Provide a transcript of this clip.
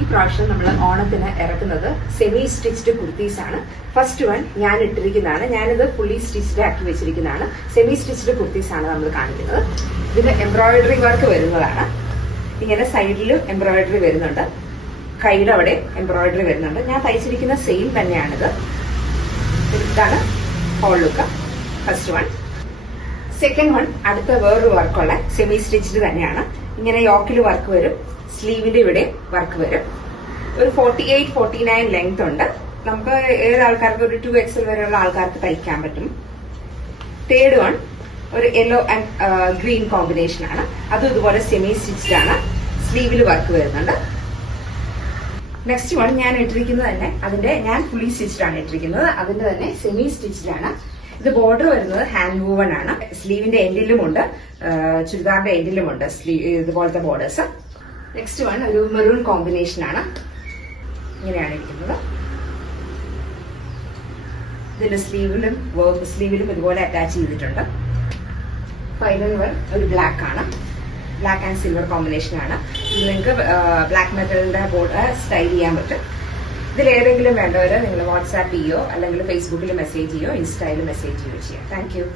ഈ പ്രാവശ്യം നമ്മൾ ഓണത്തിന് ഇറക്കുന്നത് സെമി സ്റ്റിച്ച്ഡ് കുർത്തീസ് ആണ്. ഫസ്റ്റ് വൺ ഞാൻ ഇട്ടിരിക്കുന്നതാണ്. ഞാനിത് ഫുള്ളി സ്റ്റിച്ച്ഡ് ആക്കി വെച്ചിരിക്കുന്നതാണ്. സെമി സ്റ്റിച്ച്ഡ് കുർത്തീസ് ആണ് നമ്മൾ കാണിക്കുന്നത്. ഇതിന് എംബ്രോയിഡറി വർക്ക് വരുന്നതാണ്. ഇങ്ങനെ സൈഡിലും എംബ്രോയിഡറി വരുന്നുണ്ട്, കൈയുടെ അവിടെ എംബ്രോയിഡറി വരുന്നുണ്ട്. ഞാൻ തയ്ച്ചിരിക്കുന്ന സെയിം തന്നെയാണിത്. ഇതാണ് whole look. First one. Second one അടുത്ത വേറൊരു വർക്കുള്ള സെമി സ്റ്റിച്ച്ഡ് തന്നെയാണ്. ഇങ്ങനെ യോക്കിൽ വർക്ക് വരും, സ്ലീവിന്റെ ഇവിടെ വർക്ക് വരും. ഒരു 48-49 ലെങ്ത് ഉണ്ട്. നമുക്ക് ഏത് ആൾക്കാർക്ക് ഒരു 2XL വരെയുള്ള ആൾക്കാർക്ക് തയ്ക്കാൻ പറ്റും. തേർഡ് വൺ ഒരു യെല്ലോ ആൻഡ് ഗ്രീൻ കോമ്പിനേഷൻ ആണ്. അതും ഇതുപോലെ സെമി സ്റ്റിച്ച്ഡ് ആണ്, സ്ലീവിൽ വർക്ക് വരുന്നുണ്ട്. നെക്സ്റ്റ് വൺ ഞാൻ ഇട്ടിരിക്കുന്നത് തന്നെ ഞാൻ ഫുള്ളി സ്റ്റിച്ച്ഡ് ആണ് ഇട്ടിരിക്കുന്നത്. അതിന്റെ തന്നെ സെമി സ്റ്റിച്ച്ഡ് ആണ്. ഇത് ബോർഡർ വരുന്നത് ഹാൻഡ് വൂവൺ ആണ്. സ്ലീവിന്റെ എൻഡിലുമുണ്ട്, ചുരിദാറിന്റെ എൻഡിലുമുണ്ട് ഇതുപോലത്തെ ബോർഡേഴ്സ്. നെക്സ്റ്റ് വൺ ഒരു മെറൂൺ കോമ്പിനേഷൻ ആണ്. ഇങ്ങനെയാണ് ഇരിക്കുന്നത്. ഇതിന്റെ സ്ലീവിലും ഇതുപോലെ അറ്റാച്ച് ചെയ്തിട്ടുണ്ട്. ഫൈനൽ വൺ ഒരു ബ്ലാക്ക് ആണ്. ബ്ലാക്ക് ആൻഡ് സിൽവർ കോമ്പിനേഷൻ ആണ്. ഇത് നിങ്ങൾക്ക് ബ്ലാക്ക് മെറ്റലിന്റെ ബോർഡ് സ്റ്റൈൽ ചെയ്യാൻ പറ്റും. ഇതിലേതെങ്കിലും വേണ്ടവര് നിങ്ങൾ വാട്സാപ്പ് ചെയ്യോ അല്ലെങ്കിൽ ഫേസ്ബുക്കിൽ മെസ്സേജ് ചെയ്യോ ഇൻസ്റ്റയിൽ മെസ്സേജ് ചെയ്യോ ചെയ്യാം. Thank you.